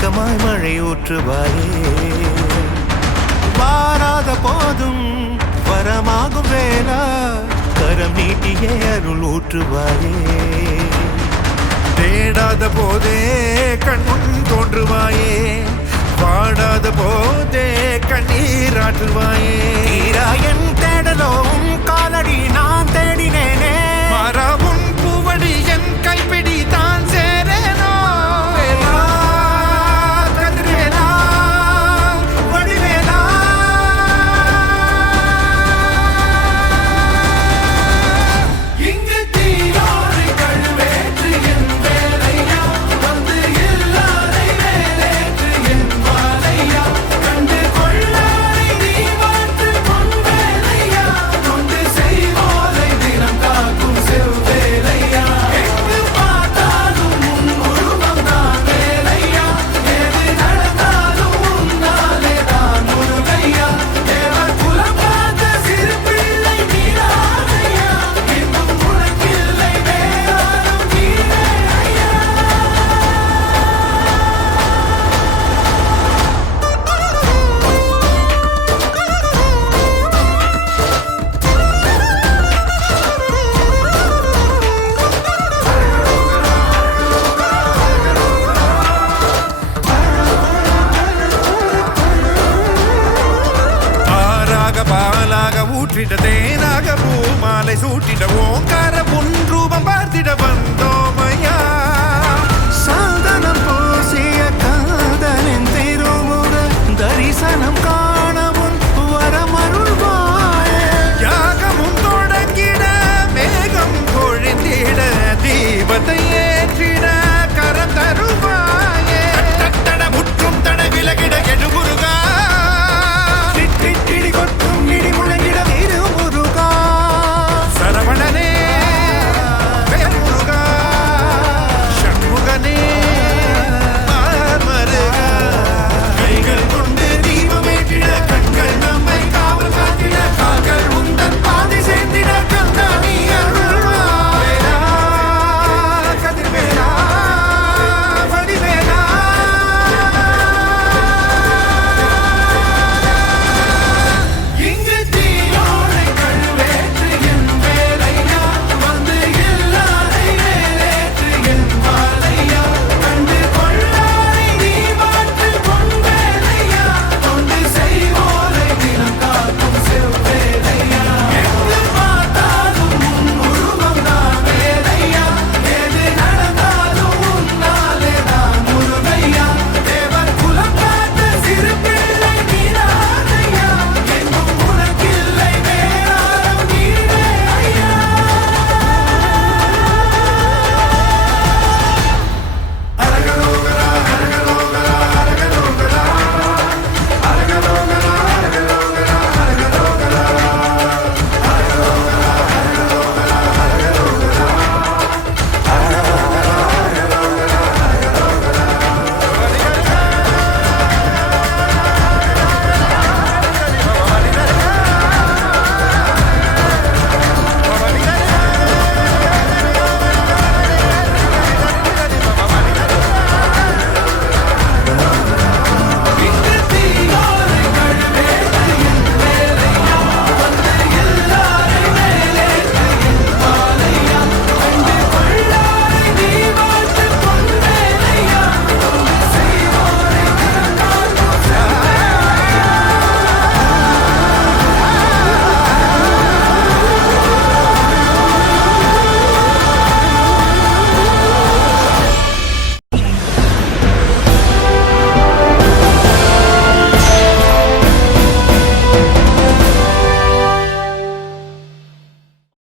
மேகமாய் மழை ஊற்றுவாயே வாராத போதும் வரமாகும் வேளா கரம் நீட்டியே அருள் ஊற்றுவாயே தேடாத போதே கண்முன் தோன்றுவாயே பாடாத போதே கண்ணீராற்றுவாயே என் தேடலும் காலடி நான் தேடினேனே மரபும் பூவடி என் கைப்பிடி தான் சேரேனோ கதிரேனா வடிவேலா இங்கு தீயோடு கழுவேற்று என் வேலையா வந்து இல்லாதை வேலேற்று என் வாழையா கண்டு கொள்ளாரை நீ மாற்று பொன் வேலையா கொண்டு செய்வோரை தினம் காக்கும் செவ்வேலையா எங்கு பார்த்தாலும் உன் உருவம் தான் வேலையா எது நடந்தாலும் உன்னாலே தான் முருகையா தேவர் குலம் பார்த்த சிறு பிள்ளை நீராதையா இன்னும் உனக்கில்லை வேறாரும் கீழே ஐயா ஆறாக பாலாக ஊற்றிட தேனாக பூமாலை சூட்டிட ஓங்கார உன் ரூபம் பார்த்திட வந்த